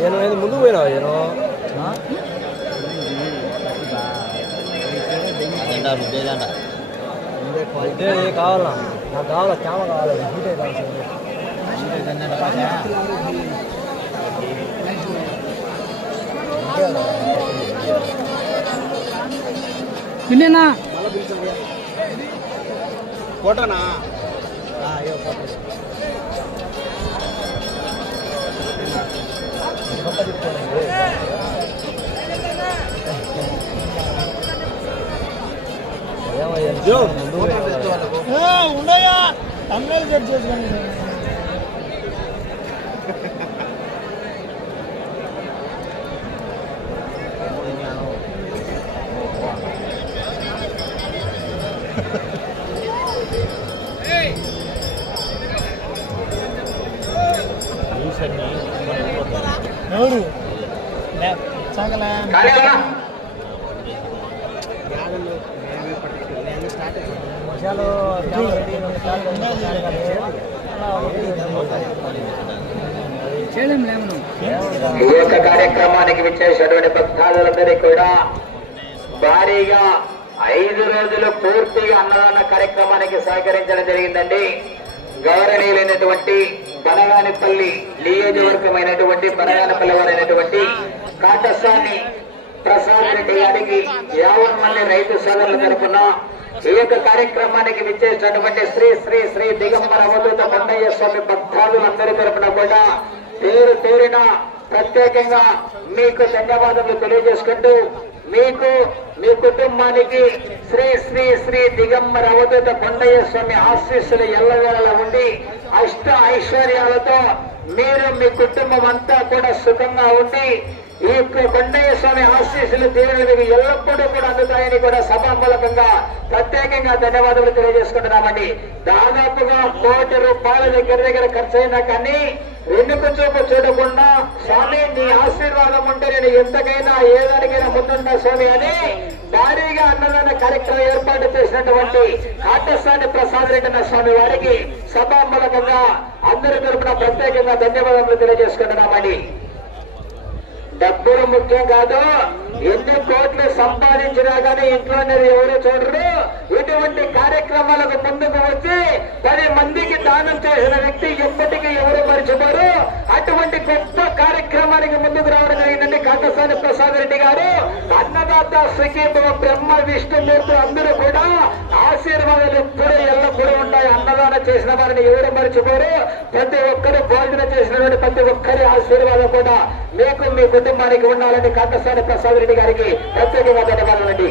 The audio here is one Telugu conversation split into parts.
అయ్యాను ఏది ముందుకు పోయినావు అయ్యాను అదంట రుద్దేదంట ఇదే కావాలా నాకు కావాలా క్యామ కావాలి హీట్ కావాలి పిల్లేనా ఫోటోనా ఉండయా తమిళ సెట్ చేసుకోండి ఎవరు ఈ యొక్క కార్యక్రమానికి విచ్చేసినటువంటి భక్తాదులందరికీ కూడా భారీగా ఐదు రోజులు పూర్తిగా అన్నదాన కార్యక్రమానికి సహకరించడం జరిగిందండి. గౌరవనీయులైనటువంటి బనగానిపల్లి నియోజకవర్గమైనటువంటి బనగానిపల్లి వారైనటువంటి కాటస్వామి ప్రసాద్ రెడ్డి గారికి యావన్ మంది రైతు సోదరుల తరపున ఈ యొక్క కార్యక్రమానికి విచ్చేసినటువంటి శ్రీ శ్రీ శ్రీ దిగంబర అవధూత కొండయ్య స్వామి భక్తాదులందరి తరపున కూడా పేరు పేరిన ప్రత్యేకంగా మీకు ధన్యవాదములు తెలియజేసుకుంటూ మీకు మీ కుటుంబానికి శ్రీ శ్రీ శ్రీ దిగంబర అవధూత కొండయ్య స్వామి ఆశీస్సులు ఎల్లవేళలా ఉండి అష్ట ఐశ్వర్యాలతో మీరు మీ కుటుంబం అంతా కూడా సుఖంగా ఉండి ఈ యొక్క కొండయ్య స్వామి ఆశీస్సులు తీరులు ఎల్లప్పుడూ కూడా అందుతాయని కూడా సభామూలకంగా ప్రత్యేకంగా ధన్యవాదాలు తెలియజేసుకుంటున్నామండి. దాదాపుగా కోటి రూపాయల దగ్గర దగ్గర ఖర్చు అయినా కానీ వెనుక చూపు చూడకుండా స్వామి నీ ఆశీర్వాదం ఉంటే నేను ఎంతకైనా ఏ దానికైనా ముందుంటా స్వామి అని భారీగా అన్నదాన కార్యక్రమం ఏర్పాటు చేసినటువంటి కాటస్వామి ప్రసాద్ రెడ్డి అన్న స్వామి వారికి సభామూలకంగా అందరి తరఫున ప్రత్యేకంగా ధన్యవాదాలు తెలియజేసుకుంటున్నామండి. డబ్బులు ముఖ్యం కాదు. ఎన్ని కోట్లు సంపాదించినా కానీ ఇంట్లో అనేది ఎవరు చూడరు. ఇటువంటి కార్యక్రమాలకు ముందుకు వచ్చి పది మందికి దానం చేసిన వ్యక్తి ఎప్పటికీ ఎవరు మరిచిపోరు. అటువంటి గొప్ప కార్యక్రమానికి ముందుకు రావడం జరిగిందండి కాకసాని ప్రసాద్ రెడ్డి గారు. అన్నదాత సుఖీభవ బ్రహ్మ విష్ణుమూర్తులు అందరూ కూడా ఆశీర్వాదాలు ఎప్పుడూ ఎల్లప్పుడూ ఉంటాయి. అన్నదానం చేసిన వారిని ఎవరు మరిచిపోరు. ప్రతి ఒక్కరు భోజనం చేసినటువంటి ప్రతి ఒక్కరి ఆశీర్వాదం కూడా మీకు మీ కుటుంబానికి ఉండాలని కాకసాని ప్రసాద్ రెడ్డి గారికి ప్రత్యేకంగా ధన్యవాదాలండి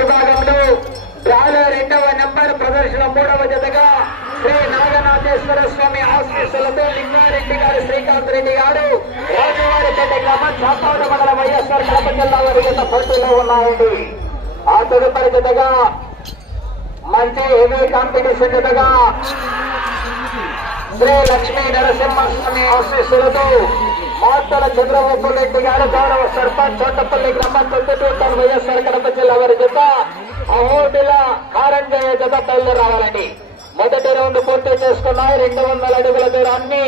విభాగంలో డ్రాలో రెండవ నెంబర్ ప్రదర్శన మూడవ జతగా శ్రీ నాగనాథేశ్వర స్వామి ఆశీస్సులతో నిన్న గారు రెడ్డి గారు. రాజువారిపేట గ్రామం చాపాడు మండలం వైఎస్ఆర్ కడప జిల్లా వారి జత పోటీలో ఉన్నాయండి. ఆ తదుపరి జతగా మంచి హెవీ కాంపిటీషన్ జతగా శ్రీ లక్ష్మీ నరసింహస్వామి ఆశీస్సులతో మాటల చంద్రబాబు రెడ్డి గారు గౌరవ సర్పంచ్ చోటపల్లి గ్రామం తొమ్మిది వైఎస్ఆర్ కడప జిల్లా వారి జత అహోబిల కారంజయ జత బయలు మొదటి రౌండ్ పూర్తి చేసుకున్నాయి. రెండు వందల అడుగుల దూరాన్ని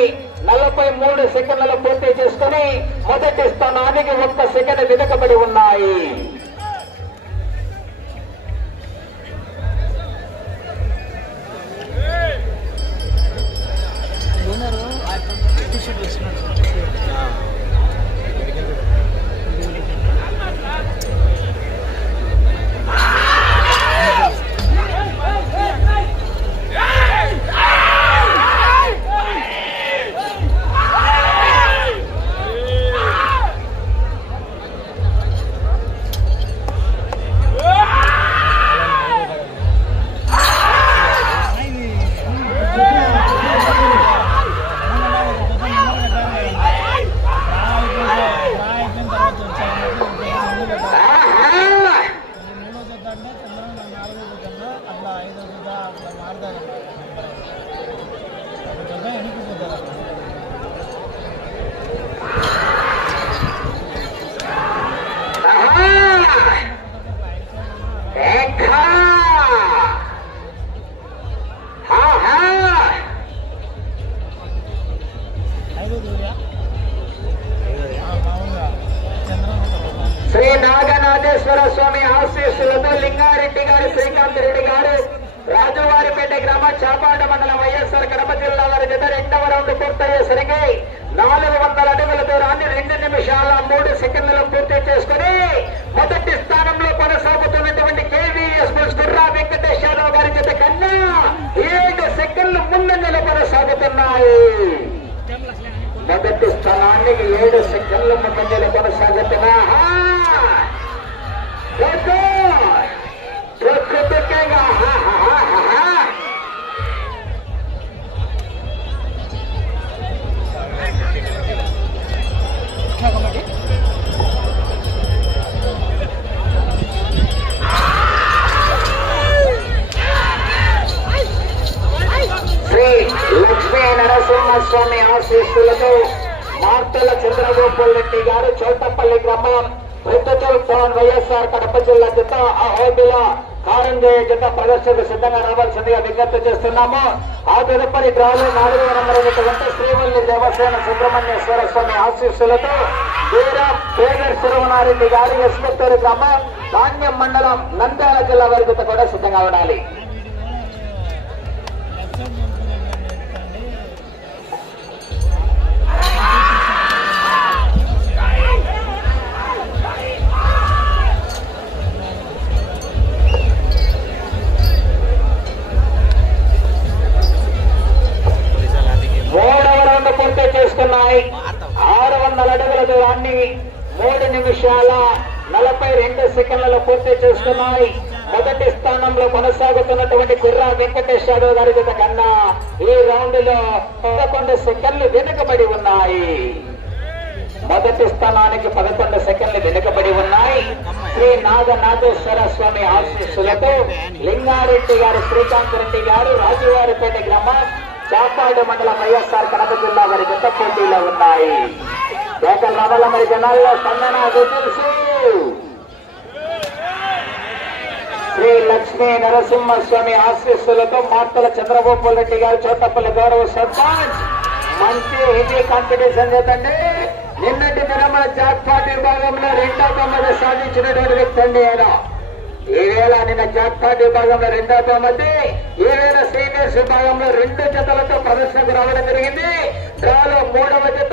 నలభై మూడు సెకండ్లలో పూర్తి చేసుకుని మొదటి స్థానానికి ఒక్క సెకండ్ వెనుకబడి ఉన్నాయి. ఆ కారంజయ జత ప్రదర్శనకు సిద్ధంగా రావాల్సిందిగా విజ్ఞప్తి చేస్తున్నాము. ఆ తదుపరి గ్రామం నాలుగవ నంబర్ అయినటువంటి శ్రీవల్లి దేవసేన సుబ్రహ్మణ్యేశ్వర స్వామి ఆశీస్సులతో వీర పేదర్ శిరవనారెడ్డి గారి ఎస్మెత్తూరు గ్రామం ధాన్యం మండలం నంద్యాల జిల్లా వరకు కూడా సిద్ధంగా ఉండాలి. చేసుకున్నాయి ఆరు వందల అడుగుల దూరాన్ని మూడు నిమిషాల నలభై రెండు సెకండ్లలో పూర్తి చేసుకున్నాయి మొదటి స్థానంలో కొనసాగుతున్నటువంటి కుర్రా వెంకటేశ్వర గారి జత కన్నా ఈ రౌండ్లో పదకొండు సెకండ్లు వెనుకబడి ఉన్నాయి. మొదటి స్థానానికి పదకొండు సెకండ్లు వెనుకబడి ఉన్నాయి. శ్రీ నాగనాథేశ్వర స్వామి ఆశీస్సులతో లింగారెడ్డి గారు శ్రీకాంత్ రెడ్డి గారు రాజువారిపేట గ్రామం చేపాడు మండలం వైఎస్ఆర్ కడప జిల్లా వారి గత పోటీలో ఉన్నాయి. లోకల్ రావాల మరి జనాల్లో స్పందన తెలుసు శ్రీ లక్ష్మీ నరసింహస్వామి ఆశీస్సులతో మార్తల చంద్రబాబు రెడ్డి గారు చోటపల్లి గౌరవ సర్పంచ్ మంచి హిందీ కాంపిటీషన్ చేతండి. నిన్నటి దినమున జాక్పాట్ విభాగంలో రెండో తొమ్మిది సాధించినటువంటి వ్యక్తి అండి ఆయన. ఈవేళ నిన్న జాక్పాట్ విభాగంలో రెండో మధ్య ఈవేళ సీనియర్స్ విభాగంలో రెండు జతలతో ప్రదర్శనకు రావడం జరిగింది. డ్రాలో మూడవ జత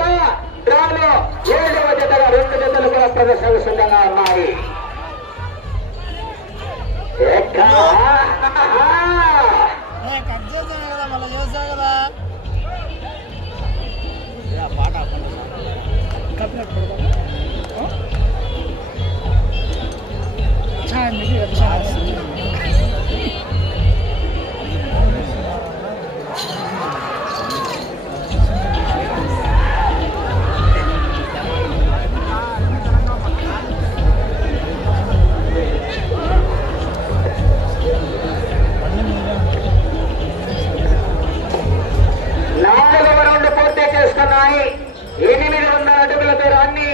దూరాన్ని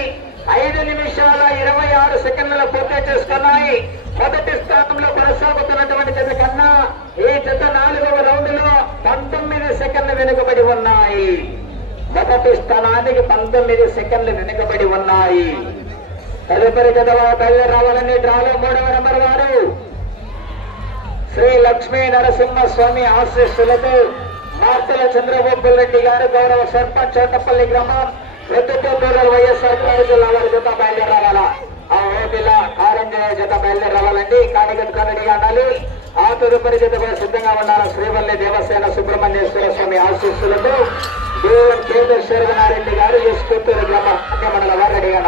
ఐదు నిమిషాల ఇరవై ఆరు సెకండ్ల పూర్తి చేసుకున్నాయి. మొదటి స్థానంలో కొనసాగుతున్నటువంటి జత కన్నా ఈ జత నాలుగవ రౌండ్లో పంతొమ్మిది సెకండ్లు వెనుకబడి ఉన్నాయి. మొదటి స్థానానికి పంతొమ్మిది సెకండ్లు వెనుకబడి ఉన్నాయి. తదుపరి జత బయలుదేరి రావాలని డ్రాలో మూడవ నెంబర్ వారు. శ్రీ లక్ష్మీ నరసింహ స్వామి ఆశీస్సులతో మార్తల చంద్రబాబు రెడ్డి గారు గౌరవ సర్పంచ్ చోటపల్లి గ్రామం ప్రతిపూర్ వైఎస్ఆర్ కాంగ్రెస్ జిల్లా జత బయలుదేరి రావాలా ఆ ఓపిల కారంజయ జత బయలుదేరి రావాలండి కానిగట్ కన్నడిగా ఆ తదుపరి జత కూడా సిద్ధంగా ఉన్నారు శ్రీవల్లి దేవసేన సుబ్రహ్మణ్యేశ్వర స్వామి ఆశీస్సులతో దేవుడు కేంద్ర శర్వనారెడ్డి గారు ఎస్కొత్తూరు గ్రామ మండల వారు రెడీగా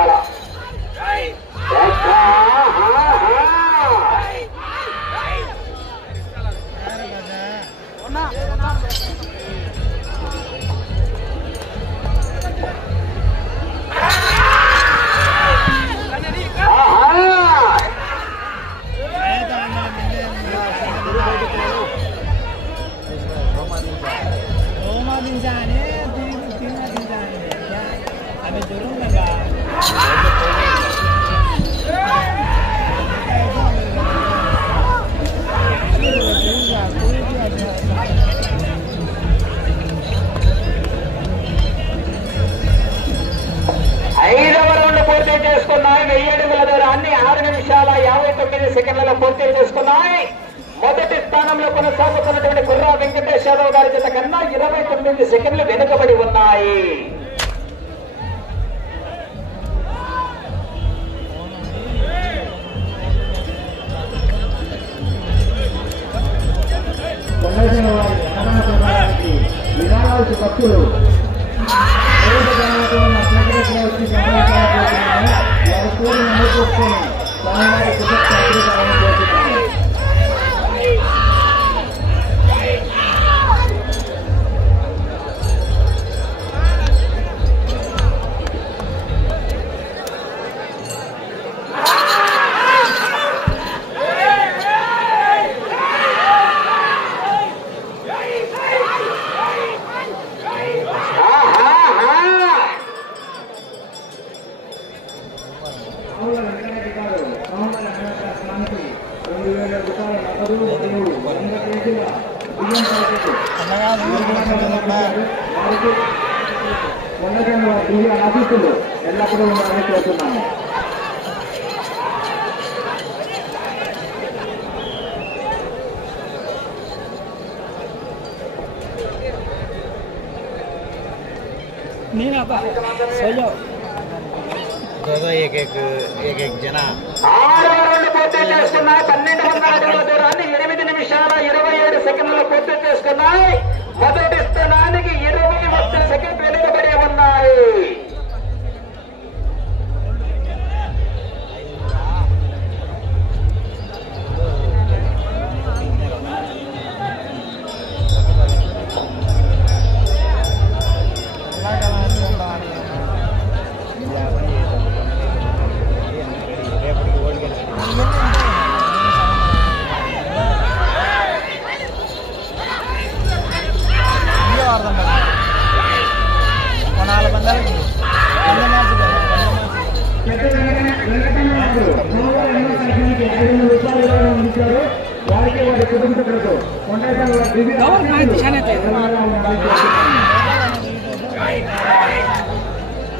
సెకండ్లలో పూర్తి చేసుకున్నాయి. మొదటి స్థానంలో కొనసాగుతున్నటువంటి కుర్రా వెంకటేష్ యాదవ్ గారి జత కన్నా ఇరవై తొమ్మిది సెకండ్లు వెనుకబడి ఉన్నాయి. కొండజన వారి అనాథానికి విరాళాలకు భక్తులు పేద 我们不会不会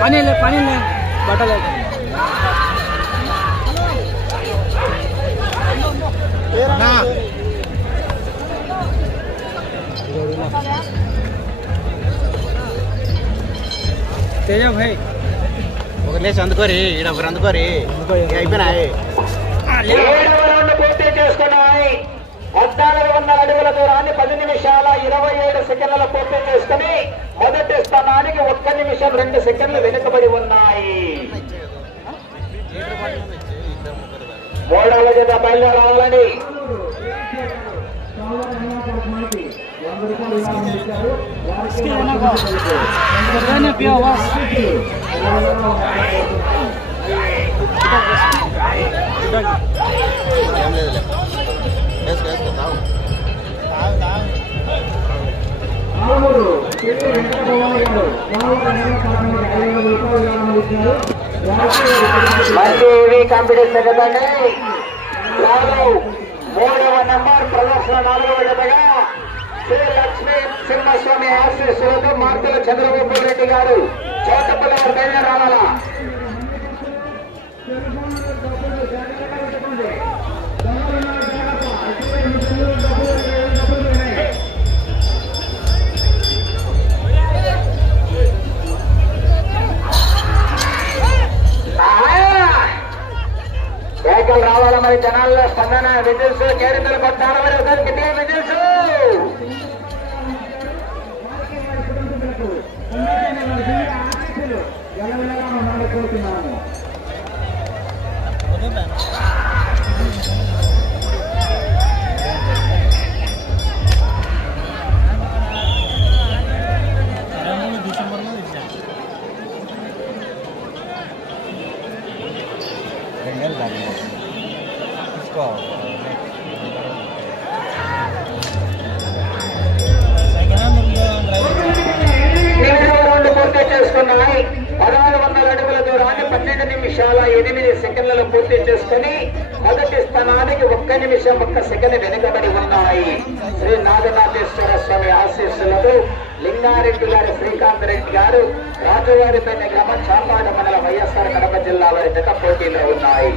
పని పని లే. బట్టలే తేజ భాయ్ ఒకరు లేచి అందుకోరి ఈడ ఒకరు అందుకోరి. ఇక అయిపోయినాయి. పద్నాలుగు వందల అడుగుల దూరాన్ని పది నిమిషాల ఇరవై ఏడు సెకండ్ల పూర్తి చేసుకుని మొదటి స్థానానికి ఒక్క నిమిషం రెండు సెకండ్లు వెనుకబడి ఉన్నాయి. మూడవ జత బయలుదేరాలని ఏం లేదులే మంచి కాంపిటీషన్ కదండి మూడవ నెంబర్ ప్రదర్శన నాలుగవ విడతగా శ్రీ లక్ష్మీ సింహస్వామి ఆశీస్సులతో మార్తల చంద్రబాబు రెడ్డి గారు చోటపల్లి వారి పైన రావాలా కేకలు రావాలా మరి జనాల్లో స్పందన? విజిల్స్ కేరింతలు కొట్టాలి మరి ఒకసారి కిటికీ విజిల్స్? కోరుతున్నాను సెకండ్లలో పూర్తి చేసుకుని మొదటి స్థానానికి ఒక్క నిమిషం ఒక్క సెకండ్ వెనుకబడి ఉన్నాయి. శ్రీ నాగనాథేశ్వర స్వామి ఆశీస్సులతో లింగారెడ్డి గారు శ్రీకాంత్ రెడ్డి గారు రాజువారిపేట గ్రామం చాపాడ మండల వైఎస్ఆర్ కడప జిల్లా వారి జత పోటీలో ఉన్నాయి.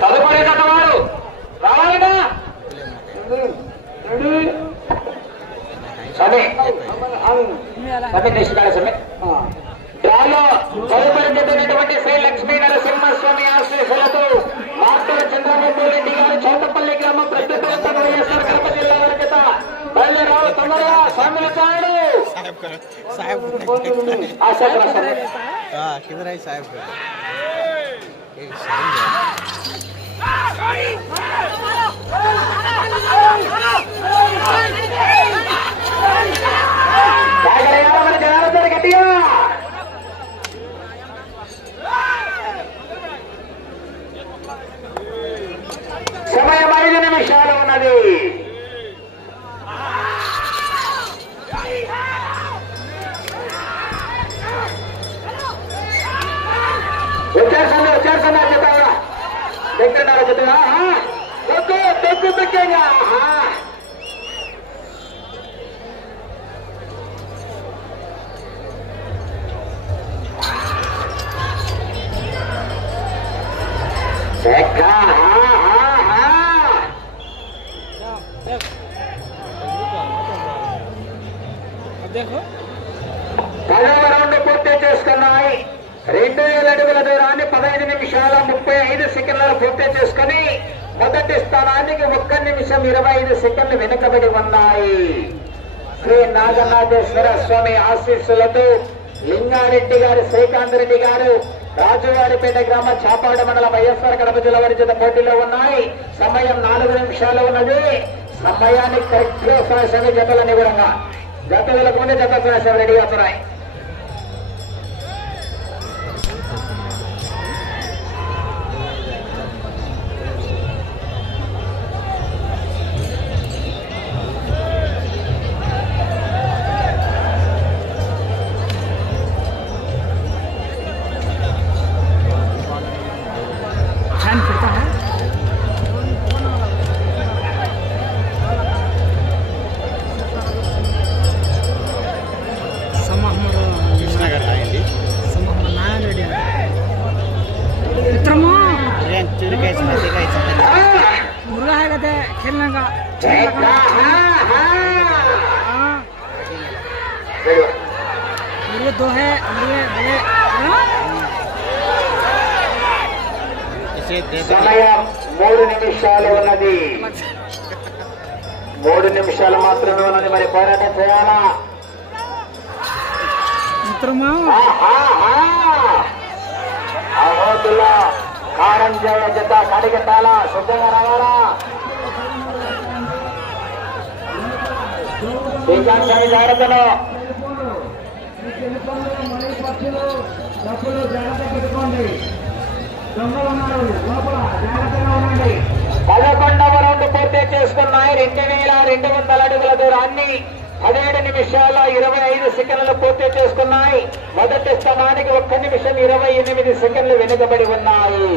చదువుకునేటట్టు వారు రావాలినా సరే సరే తీసుకాలి సరే డ్రాలో చదువుకునేటటువంటి శ్రీ లక్ష్మీ నరసింహస్వామి ఆశ్లేషలతో మాస్టర్ చంద్రబాబు రెడ్డి గారు చౌటపల్లి గ్రామం సమయం ఐదు నిమిషాలు ఉన్నది వచ్చారు கட்டுங்க தெக்கு தெக்குங்க. ఒకటి ఉన్నాయి. శ్రీ నాగనాథేశ్వర స్వామి ఆశీస్సులతో లింగారెడ్డి గారు శ్రీకాంత్ రెడ్డి గారు రాజువారిపేట గ్రామ చాపాడ మండల వైఎస్ఆర్ కడప జిల్లా వారి చేత పోటీలో ఉన్నాయి. సమయం నాలుగు నిమిషాలు ఉన్నది. సమయానికి కరెక్ట్గా సమయ జతలని కూడా జతలకు ముందే జత రెడీ అవుతున్నాయి. చేయాలి ఉన్నది. మూడు నిమిషాలు మాత్రమే ఉన్నది. మరి పోరాటం చేయాలా? అహోతుల్లా కారంజాల జత శుద్ధంగా రావాలా? జాగ్రత్తలో. జాగ్రత్త పెట్టుకోండి. దొంగలు ఉన్నారు. లోపల జాగ్రత్తగా ఉండండి. రెండు వేల రెండు వందల అడుగుల దూరాన్ని పదిహేడు నిమిషాల ఇరవై ఐదు సెకండ్లు పూర్తి చేసుకున్నాయి. మొదటి స్థానానికి ఒక్క నిమిషం ఇరవై ఎనిమిది సెకండ్లు వెనుకబడి ఉన్నాయి.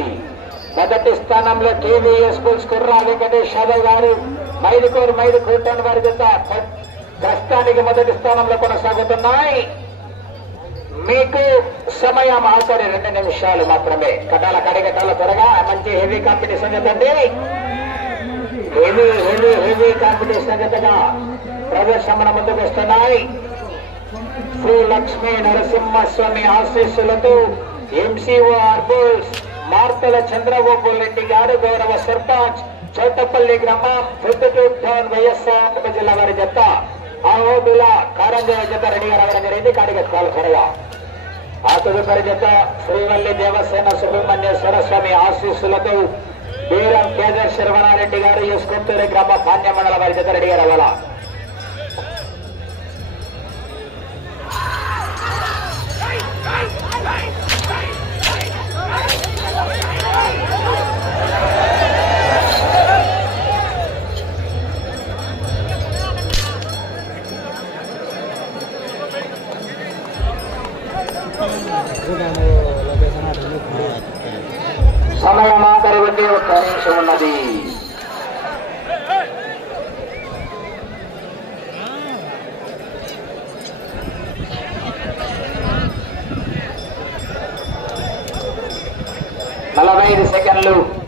మొదటి స్థానంలో టీవీఎస్ స్కూల్స్ కుర్రా వెంకటేష్ యాదవ్ గారు మైదుకూరు మైదు కూటమి వారి జత ప్రస్తుతానికి మొదటి స్థానంలో కొనసాగుతున్నాయి. మీకు సమయం ఆఖరి రెండు నిమిషాలు మాత్రమే. కటాల కడిగటాల త్వరగా మంచి హెవీ కాంపిటీషన్ చెప్పండి. ఏమి ఏమి ఏమి కాంపిటీషన్ జతగా ప్రదర్శన ముందుకు వస్తున్నాయి. శ్రీ లక్ష్మీ నరసింహస్వామి ఆశీస్సులతో ఎంసీఓ అర్బుల్స్ మార్తల చంద్రబాబు రెడ్డి గారు గౌరవ సర్పంచ్ చౌటపల్లి గ్రామం ప్రొద్దుటూరు టౌన్ వైఎస్ఆర్ జిల్లా వారి జత. ఆహోబిల ఓటుల కారంజయ జత గారు అవడం జరిగింది. కాడిగట్టాలు త్వరగా ఆ తదుపరి జత శ్రీవల్లి దేవసేన సుబ్రహ్మణ్యేశ్వర స్వామి ఆశీస్సులతో బీరం కేదర్ శర్వణారెడ్డి గారు ఎస్కొంతూరి గ్రామ ధాన్య మండల వారి జత రెడీగా రావాలా అవకాశం ఉన్నది. నలభై ఐదు సెకండ్లు.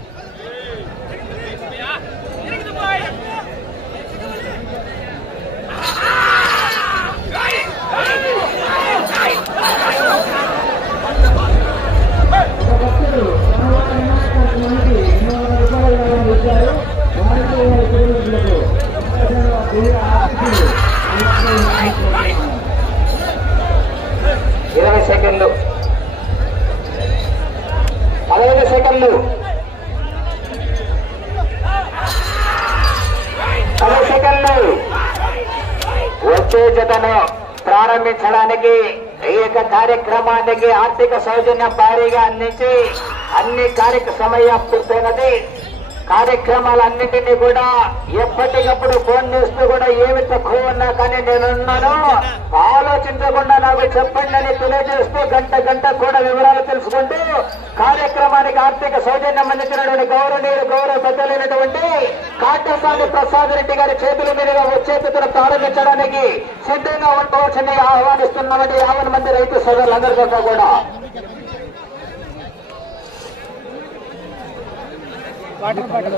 బాధ్యతను ప్రారంభించడానికి ఈ యొక్క కార్యక్రమానికి ఆర్థిక సౌజన్యం భారీగా అందించి అన్ని కార్యక్రమ సమయం పూర్తయినది. కార్యక్రమాలన్నింటినీ కూడా ఎప్పటికప్పుడు ఫోన్ చేస్తూ కూడా ఏమి తక్కువ ఉన్నా కానీ నేనున్నాను. ఆలోచించకుండా నాకు చెప్పండి అని తెలియజేస్తూ గంట గంట కూడా వివరాలు తెలుసుకుంటూ కార్యక్రమానికి ఆర్థిక సౌజన్యం అందించినటువంటి గౌరవనీయులు గౌరవ పెద్దలైనటువంటి కాటస్వామి ప్రసాద్ రెడ్డి గారి చేతుల మీదుగా వచ్చేతును ప్రారంభించడానికి సిద్ధంగా ఉండవచ్చని ఆహ్వానిస్తున్నటువంటి యాభై మంది రైతు సోదరులందరితో కూడా. వాటర్ బాటిల్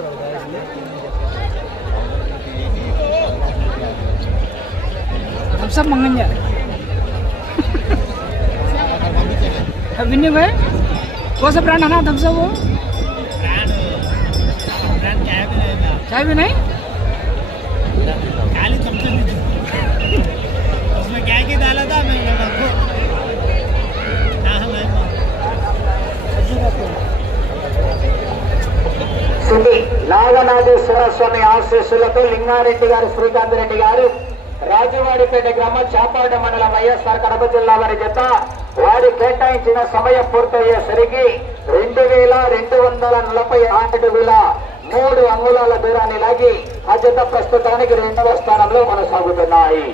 थम्सअप मंगन जा विन्नी भाई कौन सा ब्रांड है ना थम्सअप वो चाय भी नहीं శ్రీ నాగనాథేశ్వర స్వామి ఆశీస్సులతో లింగారెడ్డి గారు శ్రీకాంత్ రెడ్డి గారు రాజువాడిపేట గ్రామం చాపాడ మండలం వైఎస్ఆర్ కడప జిల్లా వారి జత వారి కేటాయించిన సమయం పూర్తయ్యేసరికి రెండు వేల రెండు వందల నలభై ఆరు వేల మూడు అంగుళాల దూరాన్ని లాగి ఆ జత ప్రస్తుతానికి రెండవ స్థానంలో కొనసాగుతున్నాయి.